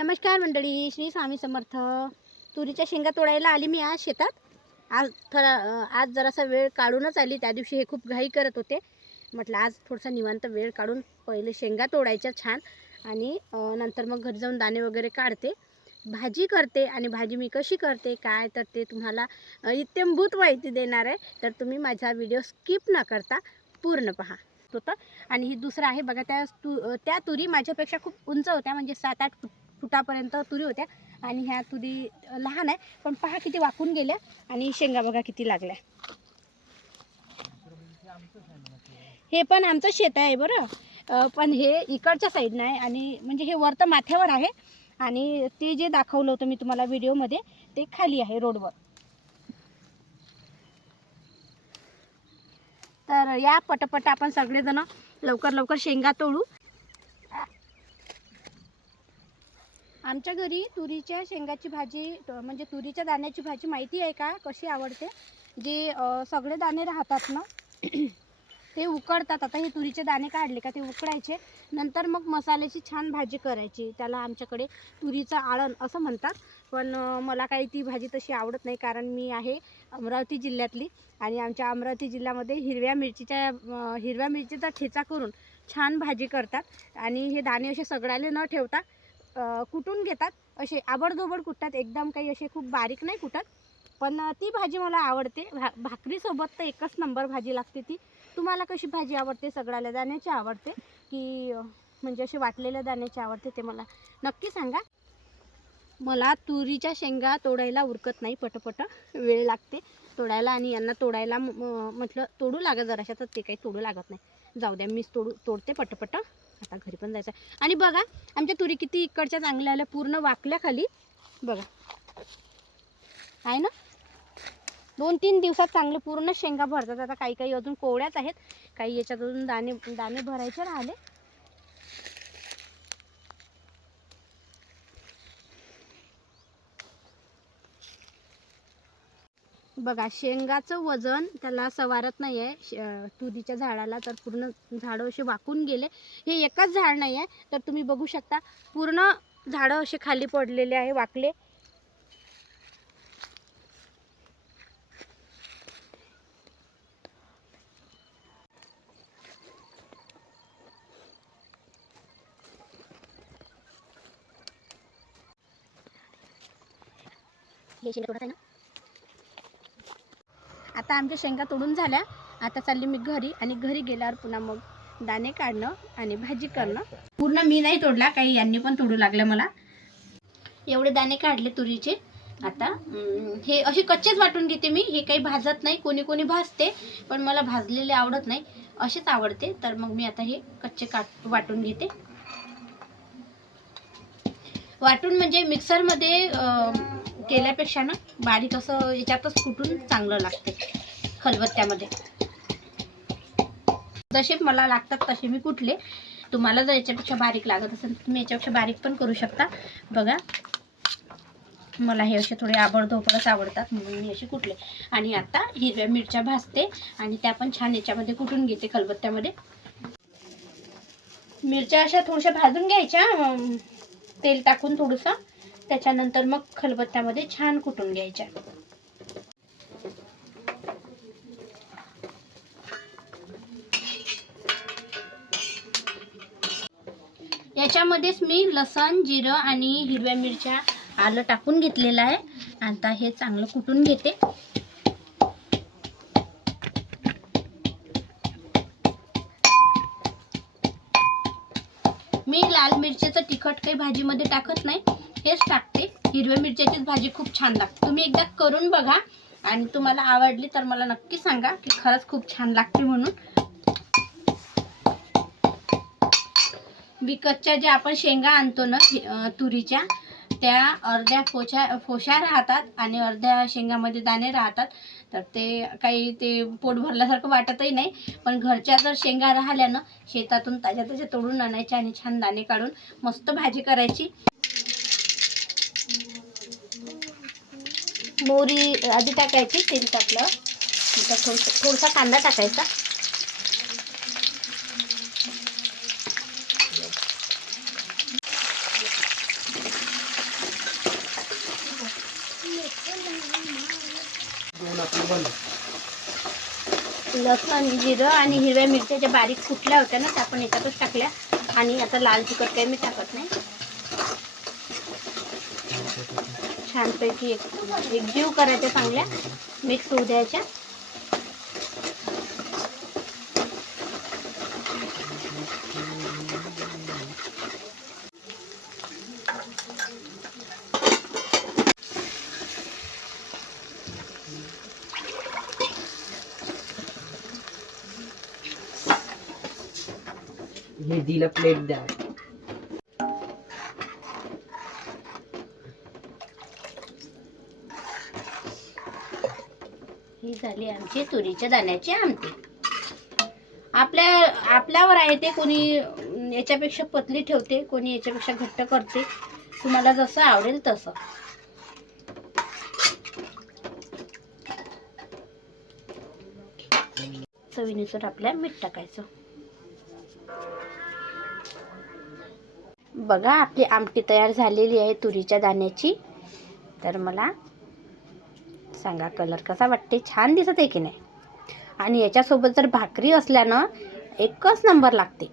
नमस्कार मंडळी, श्री स्वामी समर्थ। तुरीच्या शेंगा तोडायला आली मी आज शेतात। आज जरासा वेळ काढूनच आली। त्या दिवशी हे खूप घाई करत होते, म्हटलं आज थोडासा निवांत वेळ काढून पहिले शेंगा तोडायच्या छान आणि नंतर मग घरी जाऊन दाणे वगैरे काढते, भाजी करते। आणि भाजी मी कशी करते काय तर ते तुम्हाला इत्थंभूत माहिती देणार आहे, तर तुम्ही माझा व्हिडिओ स्किप न करता पूर्ण पहा होतं। आणि ही दुसरा आहे बघा, त्या तुरी माझ्यापेक्षा खूप उंच होत्या, म्हणजे 7-8 फुटापर्यंत तुरी होत्या आणि ह्या तुरी लहान आहे, पण पहा किती वाकून गेल्या आणि शेंगा बघा किती लागल्या। हे पण आमचं शेत आहे बरं, पण हे इकडच्या साईडनं आहे आणि म्हणजे हे वर तर माथ्यावर आहे आणि ते जे दाखवलं होतं मी तुम्हाला व्हिडिओमध्ये ते खाली आहे रोडवर। तर या पटपट आपण सगळेजण लवकर लवकर शेंगा तोडू। आमच्या घरी तुरीच्या शेंगाची भाजी म्हणजे तुरीच्या दाण्याची भाजी माहिती आहे का कशी आवडते? जे सगळे दाणे राहतात ना ते उकडतात। आता हे तुरीचे दाणे काढले का ते उकडायचे, नंतर मग मसाल्याची छान भाजी करायची। त्याला आमच्याकडे तुरीचं आळण असं म्हणतात, पण मला काही ती भाजी तशी आवडत नाही, कारण मी आहे अमरावती जिल्ह्यातली आणि आमच्या अमरावती जिल्ह्यामध्ये हिरव्या मिरचीचा ठेचा करून छान भाजी करतात आणि हे दाणे असे सगळ्याले न ठेवता कुटून घेतात, असे आबडधोबड कुटतात, एकदम काही असे खूप बारीक नाही कुटत। पण ती भाजी मला आवडते, भाकरीसोबत तर एकच नंबर भाजी लागते ती। तुम्हाला कशी भाजी आवडते? सगळ्याला दाण्याची आवडते की म्हणजे असे वाटलेल्या दाण्याची आवडते ते मला नक्की सांगा। मला तुरीच्या शेंगा तोडायला उरकत नाही, पटपट वेळ लागते तोडायला आणि यांना तोडायला म्हटलं तोडू लागा जराशा, तर ते काही तोडू लागत नाही। जाऊ द्या, मीच तोडते पटपट, आता घरी पण जायचं आहे। आणि बघा आमच्या तुरी किती इकडच्या चांगल्या आल्या, पूर्ण वाकल्या खाली बघा, आहे ना। 2-3 दिवसात चांगले पूर्ण शेंगा भरतात। आता काही काही अजून कोवळ्याच आहेत, काही याच्यात अजून दाणे भरायचे राहिले। बघा शेंगाचं वजन त्याला सवारत नाही आहे तुरीच्या झाडाला, तर पूर्ण झाडं असे वाकून गेले। हे एकच झाड नाही आहे, तर तुम्ही बघू शकता पूर्ण झाडं असे खाली पडलेले आहे, वाकले। हे शेंगा तोडत आहे ना। आता आमच्या शेंगा तोडून झाल्या, आता चालली मी घरी आणि घरी गेल्यावर पुन्हा मग दाणे काढणं आणि भाजी करणं। पूर्ण मी नाही तोडला, काही यांनी पण तोडू लागलं मला। एवढे दाणे काढले तुरीचे। आता हे असे कच्चेच वाटून घेते मी, हे काही भाजत नाही। कोणी कोणी भाजते, पण मला भाजलेले आवडत नाही, असेच आवडते। तर मग मी आता हे कच्चे वाटून घेते। वाटून म्हणजे मिक्सरमध्ये केल्यापेक्षा ना बारीक असं याच्यातच कुटून चांगलं लागते खलबत्त्यामध्ये। जसे मला लागतात तसे मी कुटले। तुम्हाला जर याच्यापेक्षा बारीक लागत असेल तर तुम्ही याच्यापेक्षा बारीक पण करू शकता। बघा मला हे असे थोडे आबडधोबडच आवडतात म्हणून मी असे कुटले। आणि आता हिरव्या मिरच्या भाजते आणि त्या पण छान याच्यामध्ये कुटून घेते खलबत्त्यामध्ये। मिरच्या अशा थोड्याशा भाजून घ्यायच्या तेल टाकून थोडंसं, त्याच्यानंतर मग खलबत्त्यामध्ये छान कुटून घ्यायच्या। याच्यामध्येच मी लसण, जिरं आणि हिरव्या मिरच्या, आलं टाकून घेतलेलं आहे। आता हे चांगलं कुटून घेते। मी लाल मिरचीचं तिखट काही भाजीमध्ये टाकत नाही, हेच टाकते। हिरव्या मिरच्याचीच भाजी खूप छान लागते। तुम्ही एकदा करून बघा आणि तुम्हाला आवडली तर मला नक्की सांगा की खरंच खूप छान लागते म्हणून। विकतच्या जे आपण शेंगा आणतो ना तुरीच्या, त्या अर्ध्या फोशा राहतात आणि अर्ध्या शेंगामध्ये दाणे राहतात, तर ते काही ते पोट भरल्यासारखं वाटतही नाही। पण घरच्या जर शेंगा राहिल्या ना, शेतातून ताज्या तोडून आणायच्या आणि छान दाणे काढून मस्त भाजी करायची। मोहरी आधी टाकायची, तेल टाकलं नंतर थोडासा कांदा टाकायचा। लसूण, जिरं आणि हिरव्या मिरच्या ज्या बारीक कुटल्या होत्या ना त्या आपण याच्यातच टाकल्या. आणि आता लाल तिखट काही मी टाकत नाही. छानपैकी एकजीव करायच्या, चांगल्या मिक्स होऊ द्यायच्या. हे दिला प्लेट द्या. ही झाली आमची तुरीच्या दाण्याची आमटी. आपल्यावर आहे ते, कोणी याच्यापेक्षा पतली ठेवते, कोणी याच्यापेक्षा घट्ट करते, तुम्हाला जसं आवडेल तसं. चवीनुसार आपल्या मीठ टाकायचं. बघा आपली आमटी तयार झालेली आहे तुरीच्या दाण्याची. तर मला सांगा कलर कसा वाटते, छान दिसत आहे की नाही. आणि याच्यासोबत जर भाकरी असल्यानं एकच नंबर लागते.